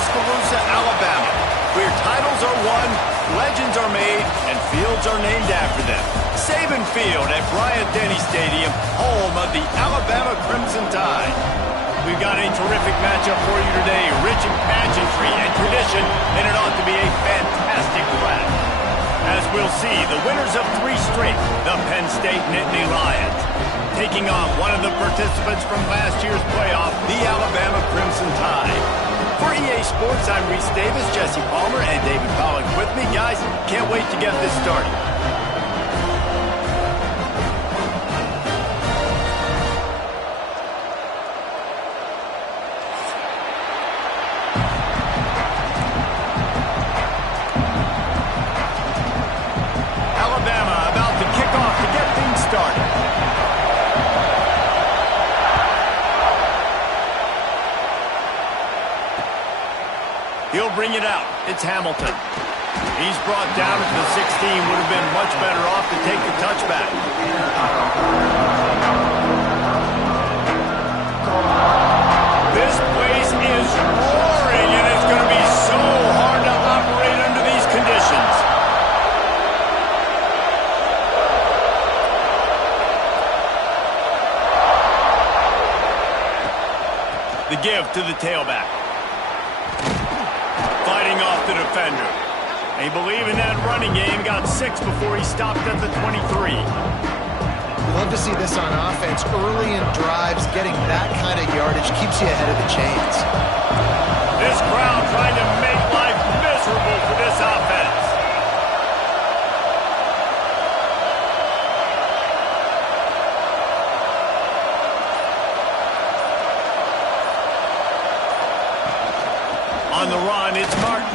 Tuscaloosa, Alabama, where titles are won, legends are made, and fields are named after them. Saban Field at Bryant-Denny Stadium, home of the Alabama Crimson Tide. We've got a terrific matchup for you today, rich in pageantry and tradition, and it ought to be a fantastic clash. As we'll see, the winners of 3 straight, the Penn State Nittany Lions, taking on one of the participants from last year's playoff, the Alabama Crimson Tide. For EA Sports, I'm Reese Davis, Jesse Palmer, and David Pollock with me. Guys, can't wait to get this started. He'll bring it out. It's Hamilton. He's brought down to the 16. Would have been much better off to take the touchback. This place is roaring, and it's going to be so hard to operate under these conditions. The give to the tailback. Fighting off the defender. They believe in that running game. Got 6 before he stopped at the 23. We love to see this on offense. Early in drives, getting that kind of yardage keeps you ahead of the chains. This crowd trying to make life miserable for this offense. On the run, it's Martin.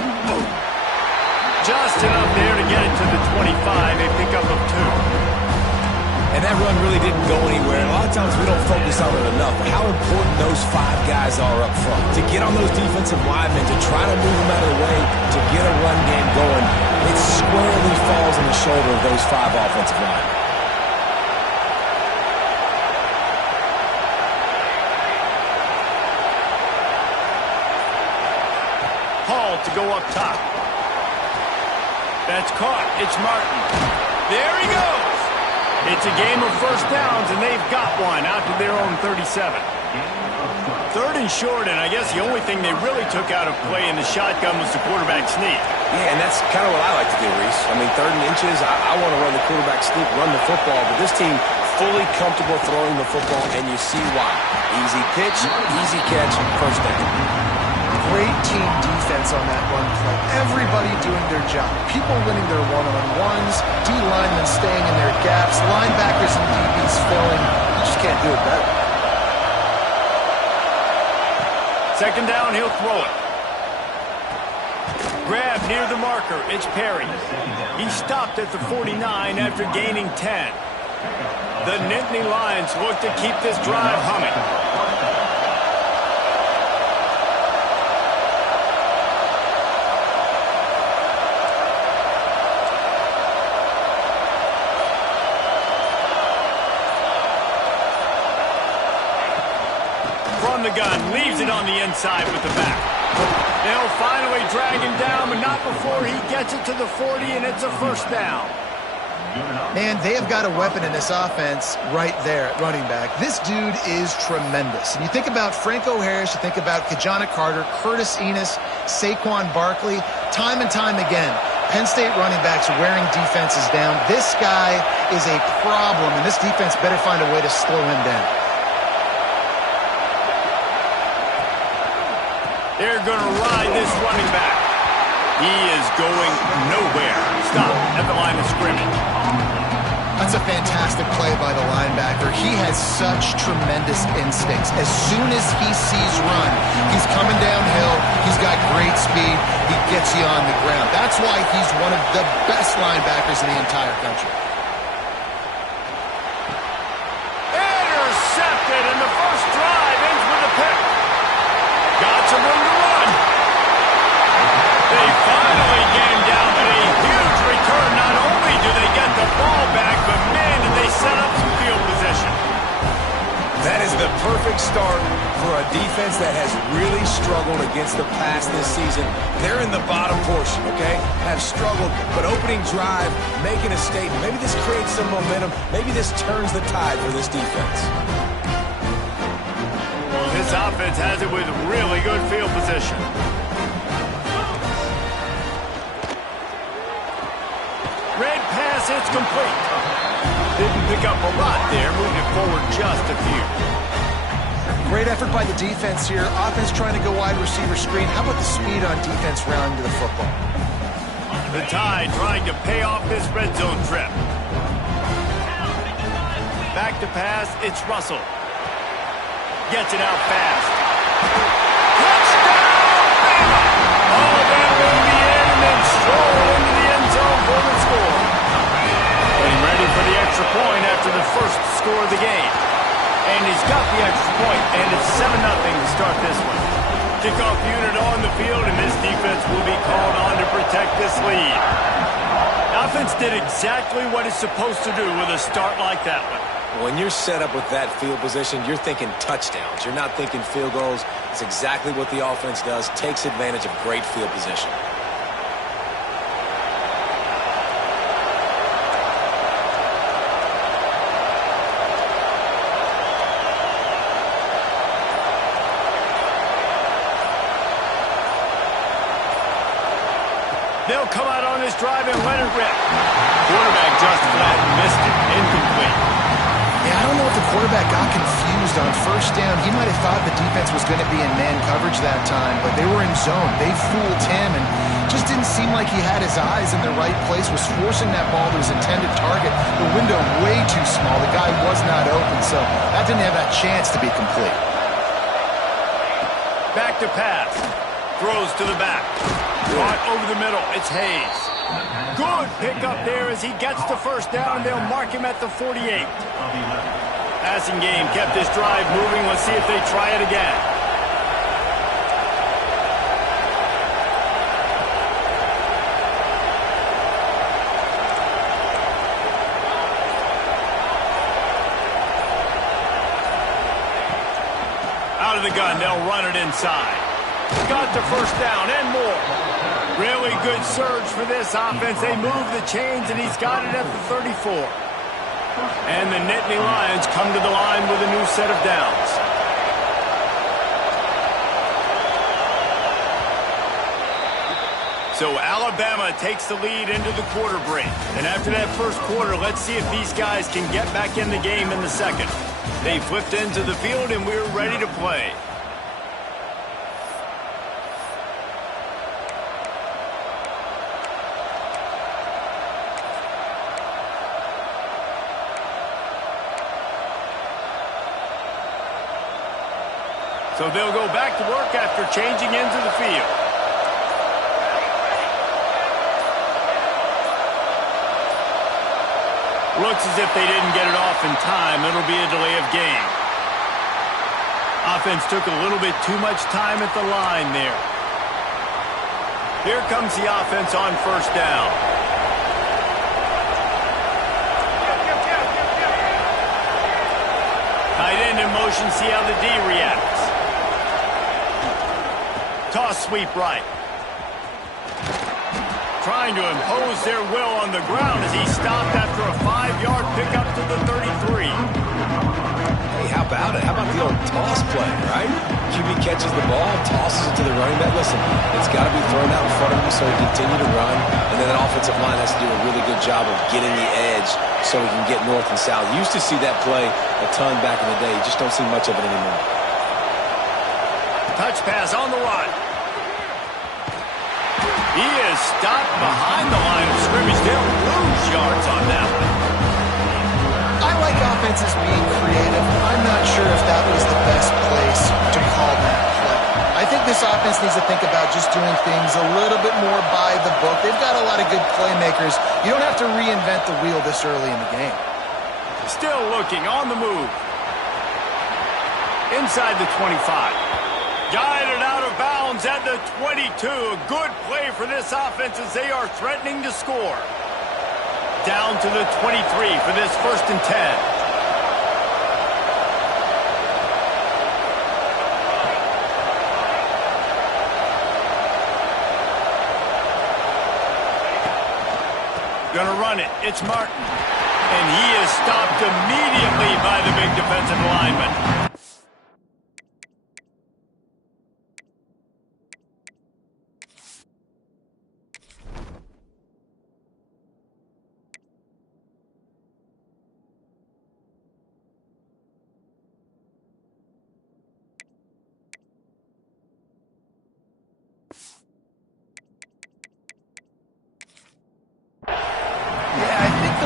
Just enough there to get it to the 25, a pickup of 2. And that run really didn't go anywhere. And a lot of times we don't focus on it enough. How important those 5 guys are up front. To get on those defensive linemen, to try to move them out of the way, to get a run game going, it squarely falls on the shoulder of those 5 offensive linemen. To go up top. That's caught. It's Martin. There he goes. It's a game of first downs, and they've got one out to their own 37. 3rd and short, and I guess the only thing they really took out of play in the shotgun was the quarterback sneak. Yeah, and that's kind of what I like to do, Reese. I mean, 3rd and inches, I want to run the quarterback sneak, run the football, but this team fully comfortable throwing the football, and you see why. Easy pitch, easy catch, first down. Great team defense on that run play. Everybody doing their job. People winning their one-on-ones, D-linemen staying in their gaps, linebackers and DBs filling. You just can't do it better. 2nd down, he'll throw it. Grab near the marker. It's Perry. He stopped at the 49 after gaining 10. The Nittany Lions look to keep this drive humming. The gun leaves it on the inside with the back. They'll finally drag him down, but not before he gets it to the 40, and it's a first down. Man, they have got a weapon in this offense right there at running back. This dude is tremendous. And you think about Franco Harris, you think about Kajana Carter, Curtis Enos, Saquon Barkley, time and time again, Penn State running backs wearing defenses down. This guy is a problem, and this defense better find a way to slow him down. They're going to ride this running back. He is going nowhere. Stop at the line of scrimmage. That's a fantastic play by the linebacker. He has such tremendous instincts. As soon as he sees run, he's coming downhill. He's got great speed. He gets you on the ground. That's why he's one of the best linebackers in the entire country. Intercepted, and the first drive ends with a pick. Got some room to run. They finally game down, but a huge return. Not only do they get the ball back, but man, did they set up some field position. That is the perfect start for For a defense that has really struggled against the pass this season, they're in the bottom portion, okay? Have struggled, but opening drive, making a statement. Maybe this creates some momentum. Maybe this turns the tide for this defense. This offense has it with really good field position. Red pass, it's complete. Didn't pick up a lot there, moving it forward just a few. Great effort by the defense here. Offense trying to go wide receiver screen. How about the speed on defense rounding to the football? The Tide trying to pay off this red zone trip. Back to pass, it's Russell. Gets it out fast. Touchdown! Oh, that will be in and then stroll into the end zone for the score. Getting ready for the extra point after the first score of the game. And he's got the extra point, and it's 7-0 to start this one. Kickoff unit on the field, and this defense will be called on to protect this lead. Offense did exactly what it's supposed to do with a start like that one. When you're set up with that field position, you're thinking touchdowns. You're not thinking field goals. It's exactly what the offense does, takes advantage of great field position. They'll come out on this drive and let it rip. Quarterback just flat missed it. Incomplete. Yeah, I don't know if the quarterback got confused on first down. He might have thought the defense was going to be in man coverage that time, but they were in zone. They fooled him and just didn't seem like he had his eyes in the right place, was forcing that ball to his intended target. The window way too small. The guy was not open, so that didn't have that chance to be complete. Back to pass. Throws to the back. Caught over the middle. It's Hayes. Good pickup there as he gets the first down. They'll mark him at the 48. Passing game kept this drive moving. Let's see if they try it again. Out of the gun, they'll run it inside. Got the first down and more. Really good surge for this offense. They move the chains, and he's got it at the 34. And the Nittany Lions come to the line with a new set of downs. So Alabama takes the lead into the quarter break. And after that first quarter, let's see if these guys can get back in the game in the second. They flipped into the field, and we're ready to play. So they'll go back to work after changing into the field. Looks as if they didn't get it off in time. It'll be a delay of game. Offense took a little bit too much time at the line there. Here comes the offense on first down. Tight end in motion, see how the D reacts. Toss sweep right. Trying to impose their will on the ground as he stopped after a 5-yard pickup to the 33. Hey, how about it? How about the old toss play, right? QB catches the ball, tosses it to the running back. Listen, it's got to be thrown out in front of him so he can continue to run. And then that offensive line has to do a really good job of getting the edge so he can get north and south. You used to see that play a ton back in the day. You just don't see much of it anymore. Touch pass on the run. He is stopped behind the line of scrimmage. They'll lose yards on that one. I like offenses being creative. I'm not sure if that was the best place to call that play. I think this offense needs to think about just doing things a little bit more by the book. They've got a lot of good playmakers. You don't have to reinvent the wheel this early in the game. Still looking on the move. Inside the 25. Guided out of bounds at the 22. A good play for this offense as they are threatening to score. Down to the 23 for this 1st and 10. Gonna run it. It's Martin. And he is stopped immediately by the big defensive lineman.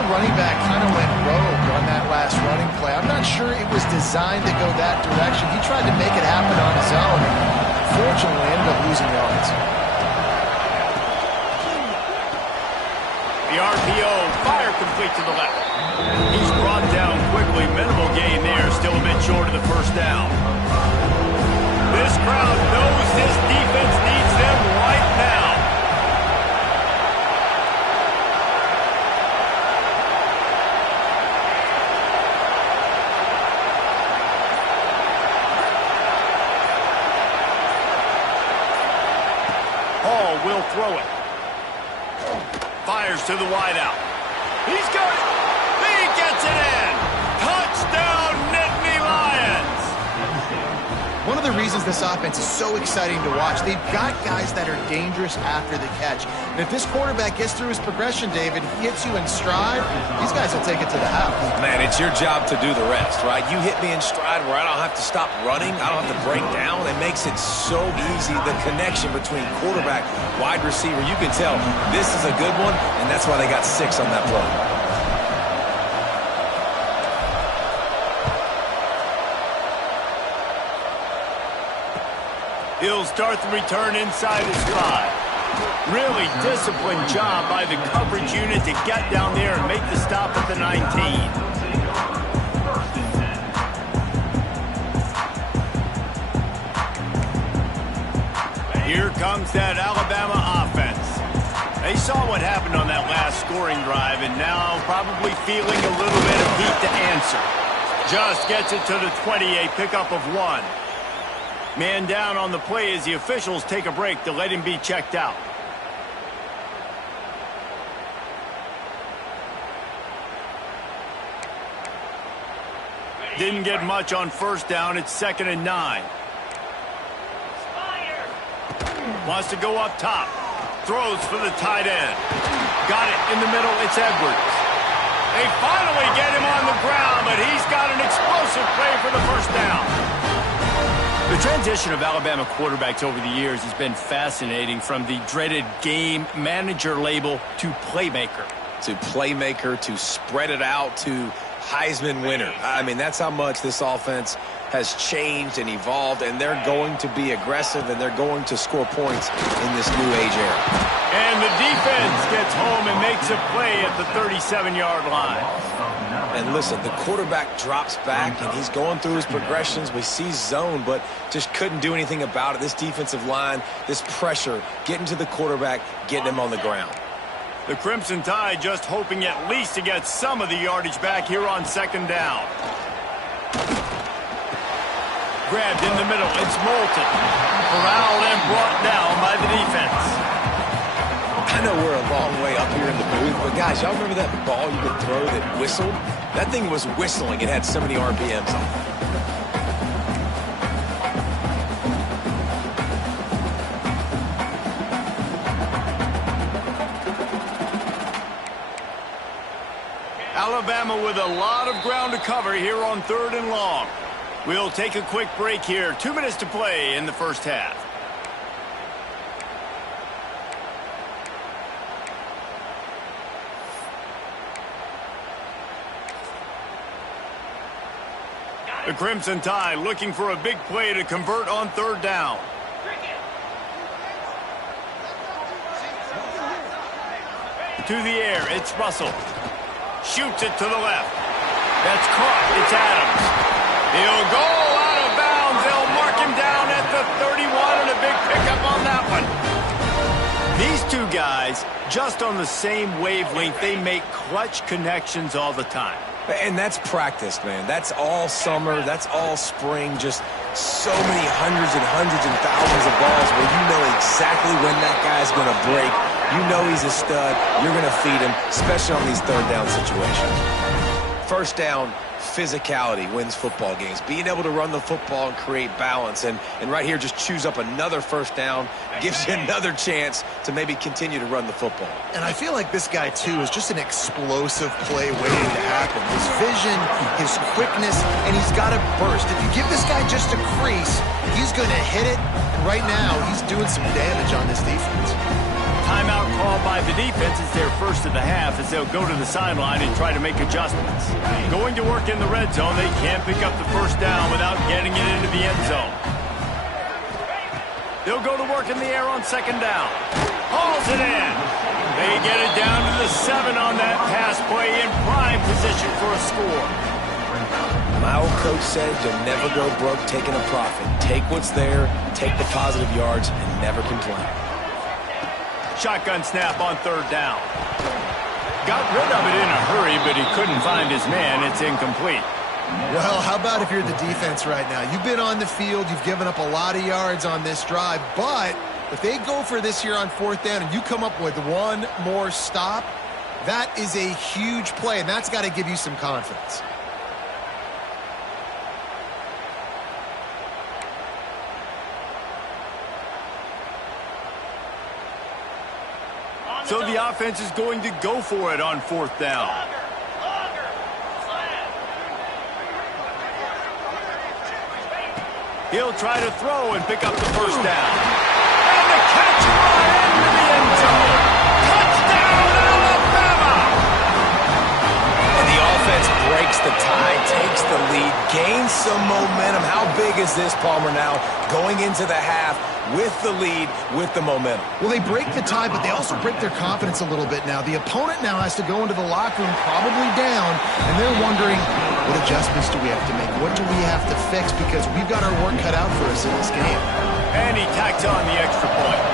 Running back kind of went rogue on that last running play. I'm not sure it was designed to go that direction. He tried to make it happen on his own and fortunately ended up losing yards. The RPO, fire complete to the left. He's brought down quickly. Minimal gain there, still a bit short of the first down. This crowd knows this defense needs them right now. Will throw it. Fires to the wideout. He's got it. He gets it in. Touchdown, Nittany Lions. One of the reasons this offense is so exciting to watch, they've got guys that are dangerous after the catch. And if this quarterback gets through his progression, David, he hits you in stride, these guys will take it to the house. Man, it's your job to do the rest, right? You hit me in stride where I don't have to stop running. I don't have to break down. It makes it so easy, the connection between quarterback, wide receiver. You can tell this is a good one, and that's why they got 6 on that play. He'll start the return inside his 5. Really disciplined job by the coverage unit to get down there and make the stop at the 19. Here comes that Alabama offense. They saw what happened on that last scoring drive and now probably feeling a little bit of heat to answer. Just gets it to the 28, pickup of 1. Man down on the play as the officials take a break to let him be checked out. Didn't get much on first down. It's 2nd and 9. Wants to go up top. Throws for the tight end. Got it in the middle. It's Edwards. They finally get him on the ground, but he's got an explosive play for the first down. The transition of Alabama quarterbacks over the years has been fascinating, from the dreaded game manager label to playmaker. To playmaker, to spread it out, to Heisman winner. I mean, that's how much this offense has changed and evolved, and they're going to be aggressive, and they're going to score points in this new age era. And the defense gets home and makes a play at the 37-yard line. And listen, the quarterback drops back, and he's going through his progressions. We see zone, but just couldn't do anything about it. This defensive line, this pressure, getting to the quarterback, getting him on the ground. The Crimson Tide just hoping at least to get some of the yardage back here on 2nd down. Grabbed in the middle. It's Moulton. Corralled and brought down by the defense. I know we're a long way up here in the booth, but guys, y'all remember that ball you could throw that whistled? That thing was whistling. It had so many RPMs on it. Alabama with a lot of ground to cover here on 3rd and long. We'll take a quick break here. 2 minutes to play in the first half. The Crimson Tide looking for a big play to convert on 3rd down. To the air, it's Russell. Shoots it to the left. That's caught. It's Adams. He'll go out of bounds. They'll mark him down at the 31, and a big pickup on that one. These two guys, just on the same wavelength, they make clutch connections all the time. And that's practice, man. That's all summer. That's all spring. Just so many hundreds and thousands of balls where you know exactly when that guy's going to break You know he's a stud. You're going to feed him, especially on these third down situations. First down, physicality wins football games. Being able to run the football and create balance. And right here, just choose up another first down, gives you another chance to maybe continue to run the football. And I feel like this guy, too, is just an explosive play waiting to happen. His vision, his quickness, and he's got a burst. If you give this guy just a crease, he's going to hit it. And right now, he's doing some damage on this defense. Timeout called by the defense is their first of the half as they'll go to the sideline and try to make adjustments. Going to work in the red zone, they can't pick up the first down without getting it into the end zone. They'll go to work in the air on second down. Hauls it in. They get it down to the 7 on that pass play in prime position for a score. My old coach said you'll never go broke taking a profit. Take what's there, take the positive yards, and never complain. Shotgun snap on third down. Got rid of it in a hurry, but he couldn't find his man. It's incomplete. Well, how about if you're the defense right now? You've been on the field. You've given up a lot of yards on this drive. But if they go for this here on fourth down and you come up with one more stop, that is a huge play, and that's got to give you some confidence. So the offense is going to go for it on fourth down. He'll try to throw and pick up the first down. And the catch right into the end zone. Touchdown, Alabama! And the offense breaks the tie, takes the lead, gains some momentum. How big is this, Palmer, now going into the half with the lead, with the momentum? Well, they break the tie, but they also break their confidence a little bit now. The opponent now has to go into the locker room probably down, and they're wondering, what adjustments do we have to make? What do we have to fix? Because we've got our work cut out for us in this game. And he tacks on the extra point.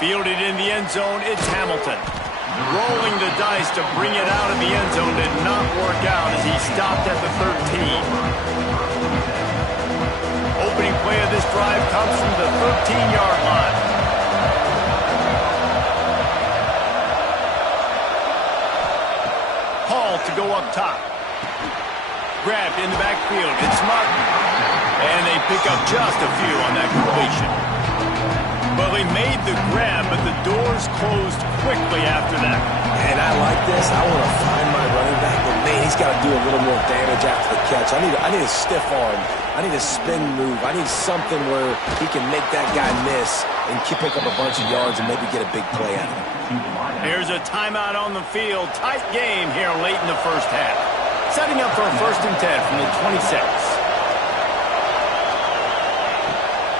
Fielded in the end zone, it's Hamilton. Rolling the dice to bring it out of the end zone did not work out as he stopped at the 13. Opening play of this drive comes from the 13-yard line. Hall to go up top. Grabbed in the backfield. It's Martin. And they pick up just a few on that completion. Well, he made the grab, but the doors closed quickly after that. And I like this. I want to find my running back, but man, he's got to do a little more damage after the catch. I need a stiff arm. I need a spin move. I need something where he can make that guy miss and pick up a bunch of yards and maybe get a big play out of it. Here's a timeout on the field. Tight game here late in the first half. Setting up for a 1st and 10 from the 26.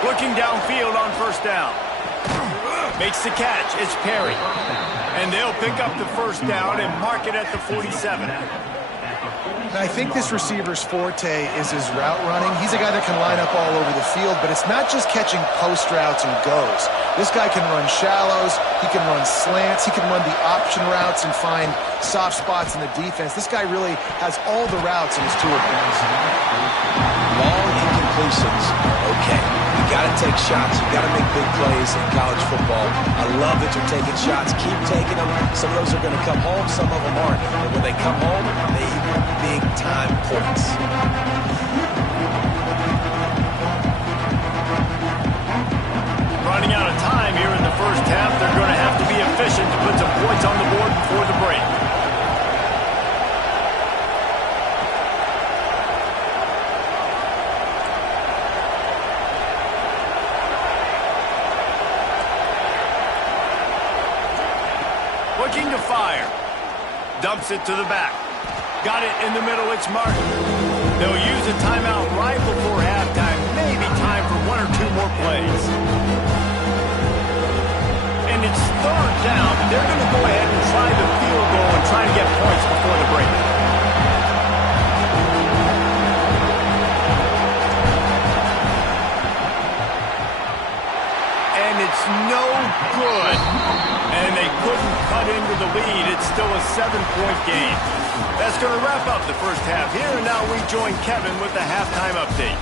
Looking downfield on first down. Makes the catch. It's Perry. And they'll pick up the first down and mark it at the 47. I think this receiver's forte is his route running. He's a guy that can line up all over the field, but it's not just catching post routes and goes. This guy can run shallows. He can run slants. He can run the option routes and find soft spots in the defense. This guy really has all the routes in his toolbox. Long incompletions are okay. You got to take shots. You got to make big plays in college football. I love that you're taking shots. Keep taking them. Some of those are going to come home. Some of them aren't. But when they come home, they equal big-time points. Running out of time here in the first half. They're going to have to be efficient to put some points on the board before the break. Looking to fire. Dumps it to the back. Got it in the middle. It's Martin. They'll use a timeout right before halftime. Maybe time for 1 or 2 more plays. And it's third down. They're going to go ahead and try the field goal and try to get points before the break. And it's no good. And they couldn't cut into the lead. It's still a 7-point game. That's going to wrap up the first half here. And now we join Kevin with the halftime update.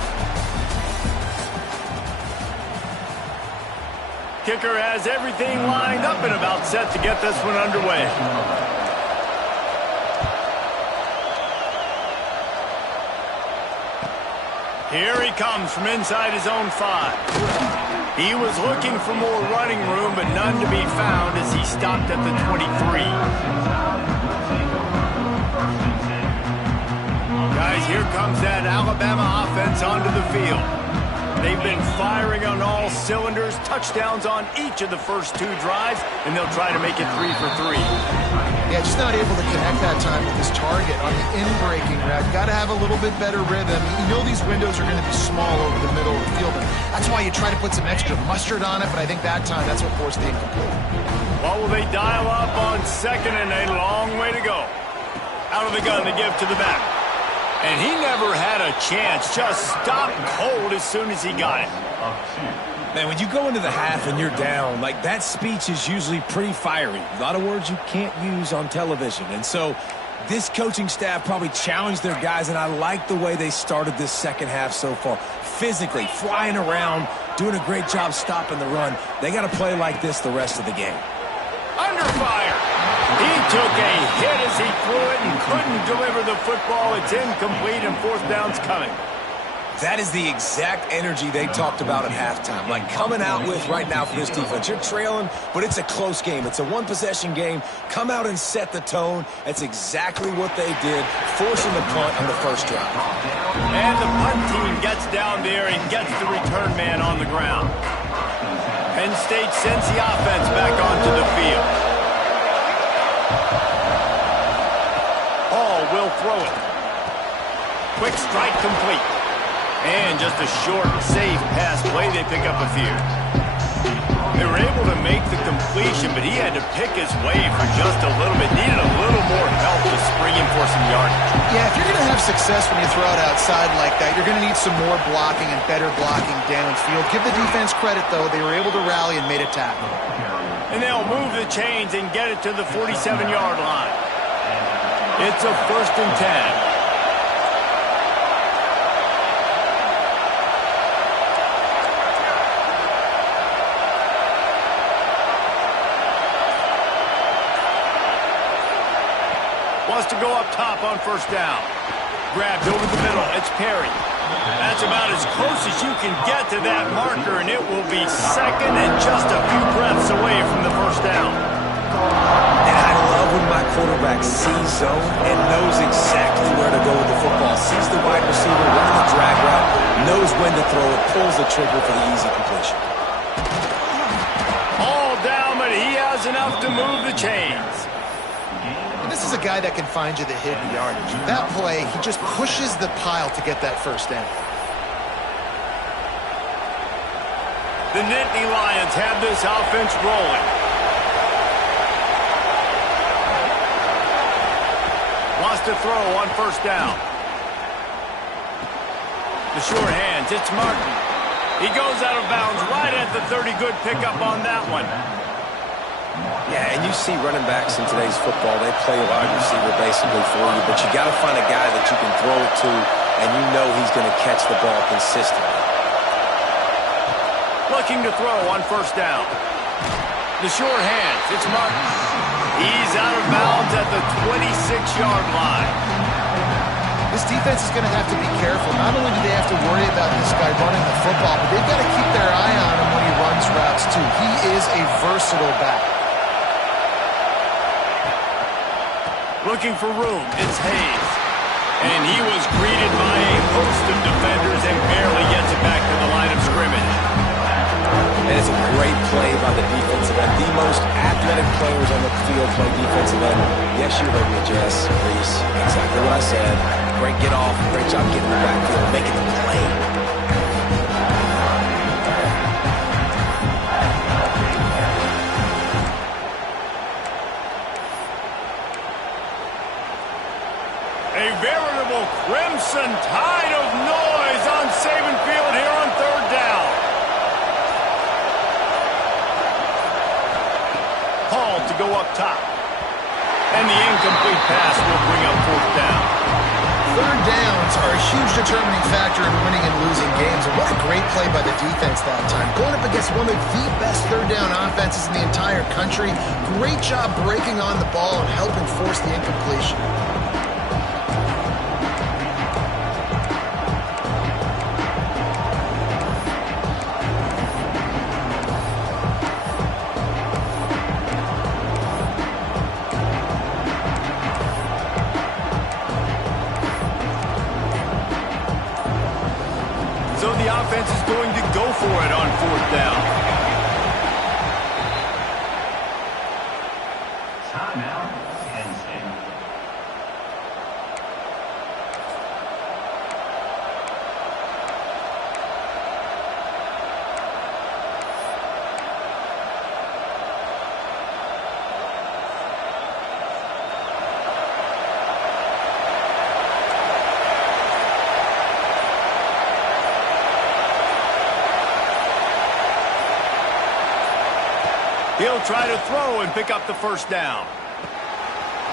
kicker has everything lined up and about set to get this one underway. Here he comes from inside his own 5. He was looking for more running room, but none to be found as he stopped at the 23. Guys, here comes that Alabama offense onto the field. They've been firing on all cylinders, touchdowns on each of the first 2 drives, and they'll try to make it 3 for 3. Yeah, just not able to connect that time with his target on the in-breaking route. Got to have a little bit better rhythm. You know these windows are going to be small over the middle of the field, and that's why you try to put some extra mustard on it, but I think that time that's what forced the incomplete. What will they dial up on second and a long way to go? Out of the gun to give to the back. And he never had a chance, just stopped cold as soon as he got it. Man, when you go into the half and you're down, like that speech is usually pretty fiery. A lot of words you can't use on television. And so this coaching staff probably challenged their guys, and I like the way they started this second half so far. Physically, flying around, doing a great job stopping the run. They got to play like this the rest of the game. Under fire. He took a hit as he threw it and couldn't deliver the football. It's incomplete and 4th down's coming. That is the exact energy they talked about at halftime. Like coming out with right now for this defense. You're trailing, but it's a close game. It's a one-possession game. Come out and set the tone. That's exactly what they did, forcing the punt on the first drive. And the punt team gets down there and gets the return man on the ground. Penn State sends the offense back onto the field. Hall will throw it. Quick strike complete. And just a short, safe pass play. They pick up a few. They were able to make the completion, but he had to pick his way for just a little bit. Needed a little more help to spring him for some yardage. Yeah, if you're going to have success when you throw it outside like that, you're going to need some more blocking and better blocking downfield. Give the defense credit, though. They were able to rally and made a tackle. And they'll move the chains and get it to the 47-yard line. It's a 1st and 10. Wants to go up top on 1st down. Grabbed over the middle. It's Perry. That's about as close as you can get to that marker, and it will be 2nd and just a few breaths away from the 1st down. And I love when my quarterback sees zone and knows exactly where to go with the football. Sees the wide receiver running the drag route, knows when to throw it, pulls the trigger for the easy completion. All down, but he has enough to move the chains. This is a guy that can find you the hidden yardage. That play, he just pushes the pile to get that 1st down. The Nittany Lions have this offense rolling. Wants to throw on 1st down. The short hands, it's Martin. He goes out of bounds right at the 30. Good pickup on that one. Yeah, and you see running backs in today's football, they play a wide receiver basically for you, but you got to find a guy that you can throw it to, and you know he's going to catch the ball consistently. Looking to throw on 1st down. The short hands, it's Martin. He's out of bounds at the 26-yard line. This defense is going to have to be careful. Not only do they have to worry about this guy running the football, but they've got to keep their eye on him when he runs routes too. He is a versatile back. Looking for room, it's Hayes. And he was greeted by a host of defenders and barely gets it back to the line of scrimmage. And it's a great play by the defensive end. The most athletic players on the field play defensive end. Yes, you heard me, Jess, Reese. Exactly what I said. Great get off. Great job getting the backfield, making the play. A veritable crimson tide of noise on Saban Field here on 3rd down. Hall to go up top. And the incomplete pass will bring up 4th down. 3rd downs are a huge determining factor in winning and losing games. And what a great play by the defense that time. Going up against one of the best third down offenses in the entire country. Great job breaking on the ball and helping force the incompletion. So the offense is going to go for it on 4th down. Timeout, insane. He'll try to throw and pick up the 1st down.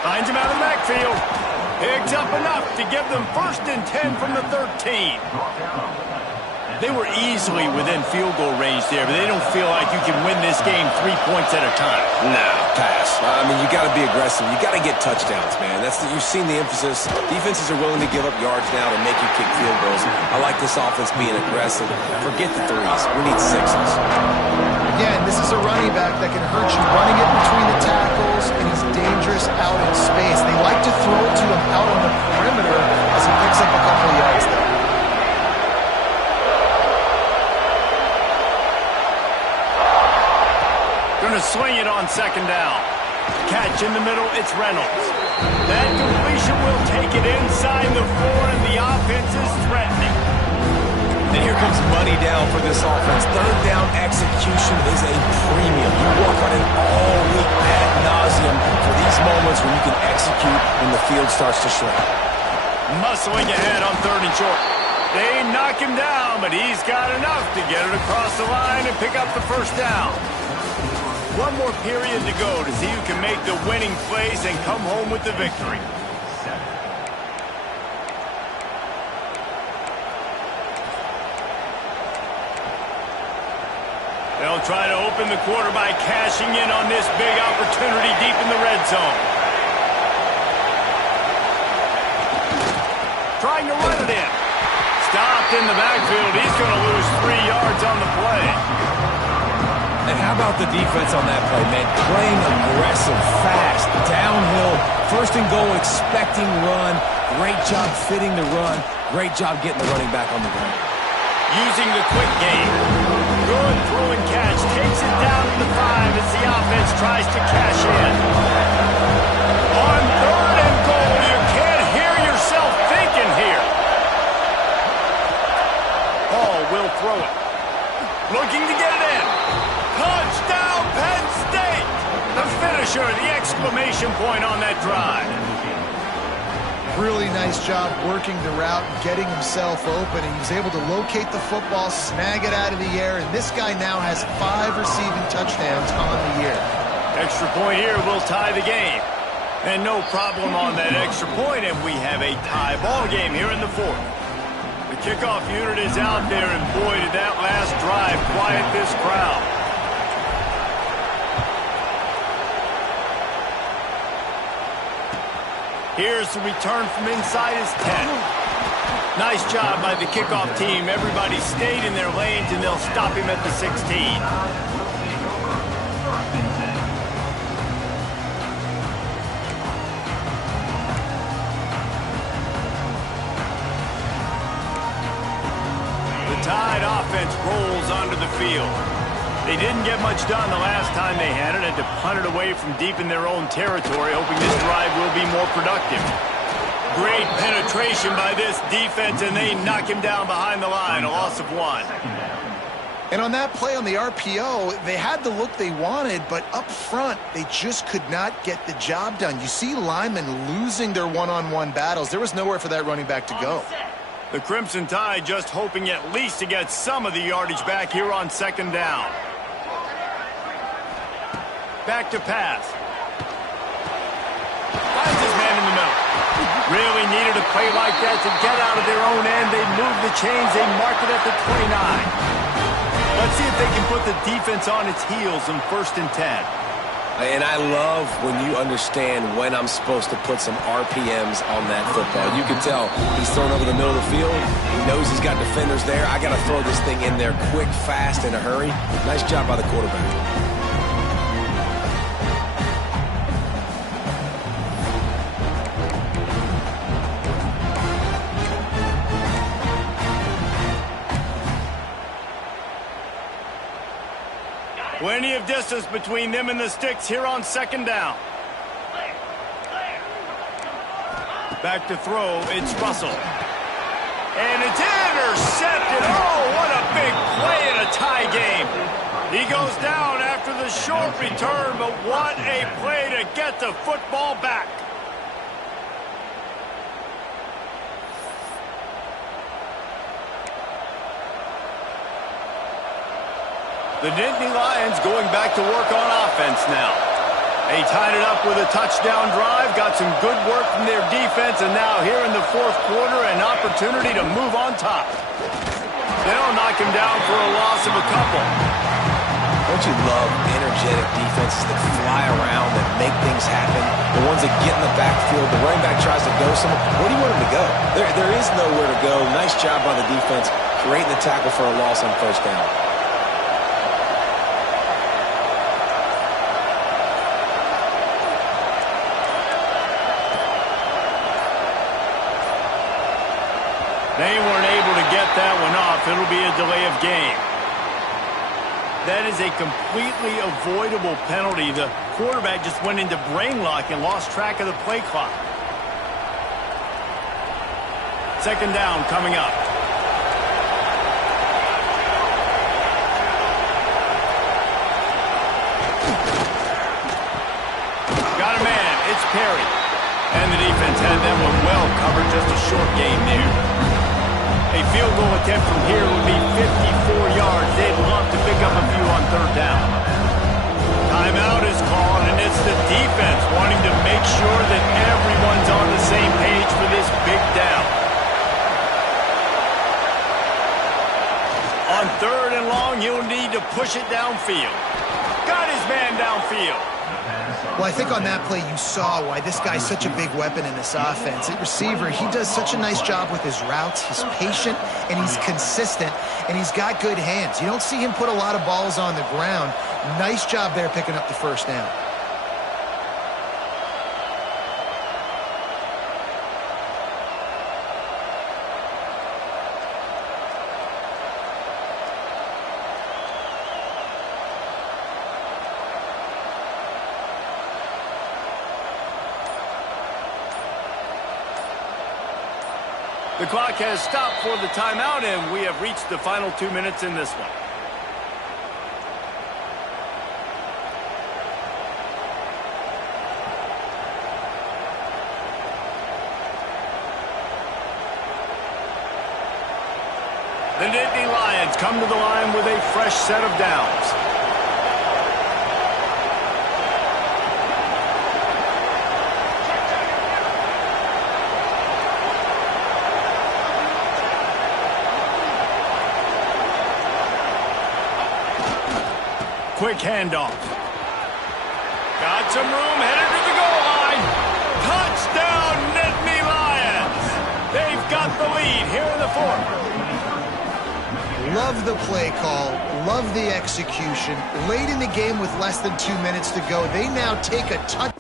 Finds him out of the backfield. Picks up enough to give them 1st and 10 from the 13. They were easily within field goal range there, but they don't feel like you can win this game 3 points at a time. No, pass. I mean, you got to be aggressive. You got to get touchdowns, man. You've seen the emphasis. Defenses are willing to give up yards now to make you kick field goals. I like this offense being aggressive. Forget the threes. We need 6s. Again, this is a running back that can hurt you running it between the tackles, and he's dangerous out in space. They like to throw it to him out on the perimeter as he picks up a couple of yards there. Going to swing it on 2nd down. Catch in the middle, it's Reynolds. That completion will take it inside the 4, and the offense is threatening. And here comes money down for this offense. 3rd down execution is a premium. You work on it all week ad nauseum for these moments when you can execute when the field starts to shrink. Muscling ahead on 3rd and short. They knock him down, but he's got enough to get it across the line and pick up the 1st down. One more period to go to see who can make the winning plays and come home with the victory. They'll try to open the quarter by cashing in on this big opportunity deep in the red zone. Trying to run it in. Stopped in the backfield. He's going to lose 3 yards on the play. And how about the defense on that play, man? Playing aggressive, fast, downhill, 1st and goal, expecting run. Great job fitting the run. Great job getting the running back on the ground. Using the quick game. Good throw and catch. Takes it down to the 5 as the offense tries to cash in. On 3rd and goal, you can't hear yourself thinking here. Hall will throw it. Looking to get it in. Touchdown, Penn State! The finisher, the exclamation point on that drive. Really nice job working the route, getting himself open. He was able to locate the football, snag it out of the air, and this guy now has 5 receiving touchdowns on the year. Extra point here will tie the game. And no problem on that extra point, and we have a tie ball game here in the 4th. The kickoff unit is out there, and boy, did that last drive quiet this crowd. Here's the return from inside his 10. Nice job by the kickoff team. Everybody stayed in their lanes, and they'll stop him at the 16. The Tide offense rolls onto the field. They didn't get much done the last time they had it. Had to punt it away from deep in their own territory, hoping this drive will be more productive. Great penetration by this defense, and they knock him down behind the line, a loss of 1. And on that play on the RPO, they had the look they wanted, but up front, they just could not get the job done. You see linemen losing their one-on-one battles. There was nowhere for that running back to go. The Crimson Tide just hoping at least to get some of the yardage back here on 2nd down. Back to pass. Finds his man in the middle. Really needed a play like that to get out of their own end. They move the chains. They mark it at the 29. Let's see if they can put the defense on its heels in 1st and 10. And I love when you understand when I'm supposed to put some RPMs on that football. You can tell he's thrown over the middle of the field. He knows he's got defenders there. I got to throw this thing in there quick, fast, in a hurry. Nice job by the quarterback. Plenty of distance between them and the sticks here on 2nd down. Back to throw, it's Russell. And it's intercepted. Oh, what a big play in a tie game. He goes down after the short return, but what a play to get the football back. The Nittany Lions going back to work on offense now. They tied it up with a touchdown drive, got some good work from their defense, and now here in the 4th quarter, an opportunity to move on top. They'll knock him down for a loss of a couple. Don't you love energetic defenses that fly around, that make things happen? The ones that get in the backfield, the running back tries to go somewhere. Where do you want him to go? There is nowhere to go. Nice job by the defense, creating the tackle for a loss on 1st down. They weren't able to get that one off. It'll be a delay of game. That is a completely avoidable penalty. The quarterback just went into brain lock and lost track of the play clock. 2nd down coming up. Got a man. It's Perry. And the defense had that one well covered. Just a short game there. A field goal attempt from here would be 54 yards. They'd love to pick up a few on 3rd down. Timeout is called, and it's the defense wanting to make sure that everyone's on the same page for this big down. On 3rd and long, he'll need to push it downfield. Got his man downfield. Well, I think on that play you saw why this guy's such a big weapon in this offense. At receiver, he does such a nice job with his routes. He's patient, and he's consistent, and he's got good hands. You don't see him put a lot of balls on the ground. Nice job there picking up the 1st down. The clock has stopped for the timeout, and we have reached the final 2 minutes in this one. The Nittany Lions come to the line with a fresh set of downs. Quick handoff. Got some room, headed to the goal line. Touchdown, Nittany Lions. They've got the lead here in the 4th. Love the play call. Love the execution. Late in the game with less than 2 minutes to go, they now take a touch.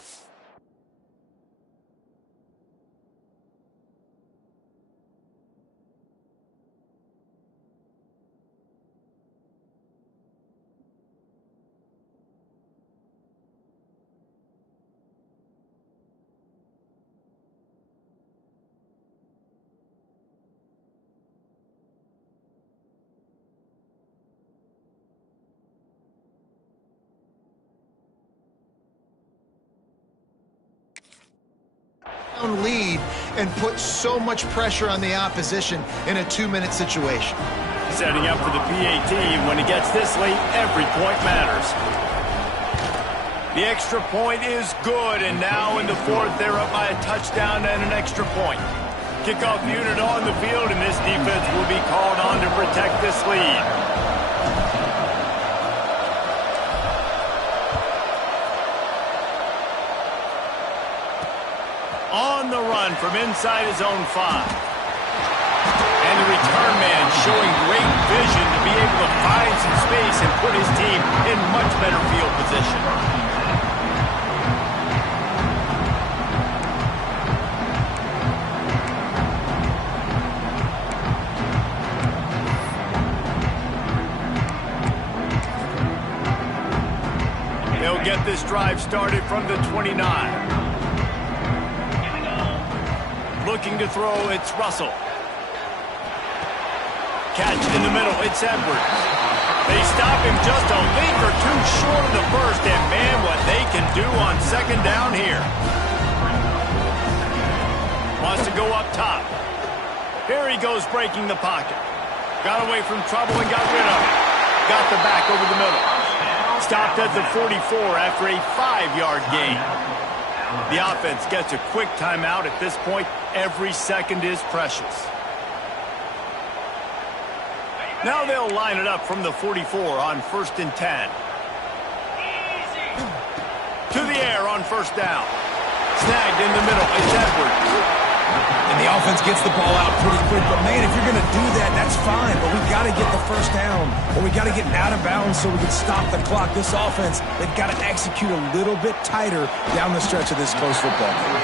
Lead and put so much pressure on the opposition in a 2-minute situation. Setting up for the PAT. When he gets this late, every point matters. The extra point is good, and now in the fourth, they're up by a touchdown and an extra point. Kickoff unit on the field, and this defense will be called on to protect this lead. On the run from inside his own 5. And the return man showing great vision to be able to find some space and put his team in much better field position. They'll get this drive started from the 29. Looking to throw, it's Russell. Catch in the middle, it's Edwards. They stop him just a leap or two short of the first, and man, what they can do on second down here. Wants to go up top. Here he goes breaking the pocket. Got away from trouble and got rid of it. Got the back over the middle. Stopped at the 44 after a 5-yard gain. The offense gets a quick timeout at this point. Every second is precious. Now they'll line it up from the 44 on 1st and 10. To the air on first down. Snagged in the middle. It's Edwards. And the offense gets the ball out pretty quick. But, man, if you're going to do that, that's fine. But we've got to get the first down. Or we've got to get out of bounds so we can stop the clock. This offense, they've got to execute a little bit tighter down the stretch of this close football game.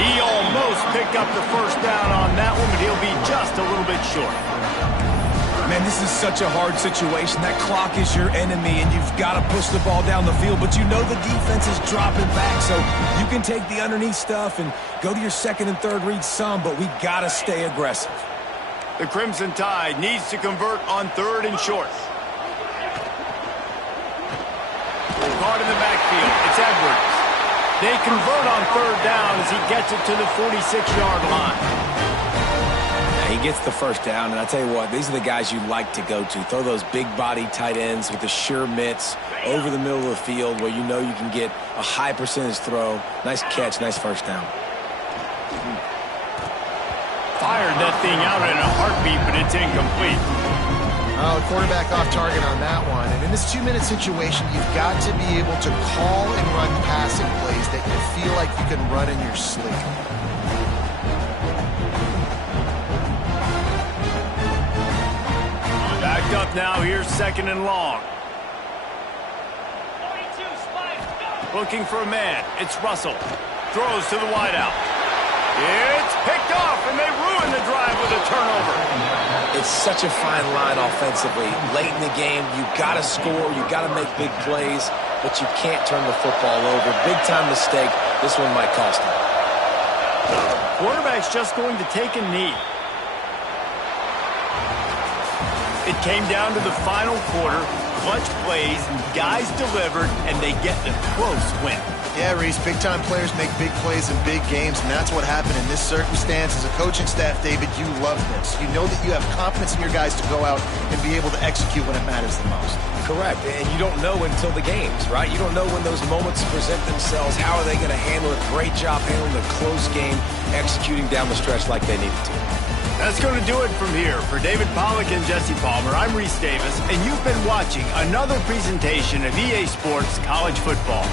He almost picked up the first down on that one, but he'll be just a little bit short. Man, this is such a hard situation. That clock is your enemy, and you've got to push the ball down the field. But you know the defense is dropping back, so you can take the underneath stuff and go to your second and third read some, but we got to stay aggressive. The Crimson Tide needs to convert on 3rd and short. Caught in the backfield. It's Edwards. They convert on 3rd down as he gets it to the 46-yard line. He gets the first down, and I tell you what, these are the guys you like to go to. Throw those big-body tight ends with the sure mitts over the middle of the field where you know you can get a high percentage throw. Nice catch, nice first down. Fired that thing out in a heartbeat, but it's incomplete. Oh, the quarterback off target on that one. And in this 2-minute situation, you've got to be able to call and run passing plays that you feel like you can run in your sleep. Backed up now, here's 2nd and long. Looking for a man, it's Russell. Throws to the wideout. It's picked off, and they ruin the drive with a turnover. It's such a fine line offensively. Late in the game, you got to score, you got to make big plays, but you can't turn the football over. Big-time mistake. This one might cost him. Quarterback's just going to take a knee. It came down to the final quarter. Clutch plays, guys delivered, and they get the close win. Yeah, Reese, big-time players make big plays in big games, and that's what happened in this circumstance. As a coaching staff, David, you love this. You know that you have confidence in your guys to go out and be able to execute when it matters the most. Correct, and you don't know until the games, right? You don't know when those moments present themselves. How are they going to handle it? Great job handling the close game, executing down the stretch like they needed to. That's going to do it from here. For David Pollack and Jesse Palmer, I'm Reese Davis, and you've been watching another presentation of EA Sports College Football.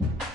insane.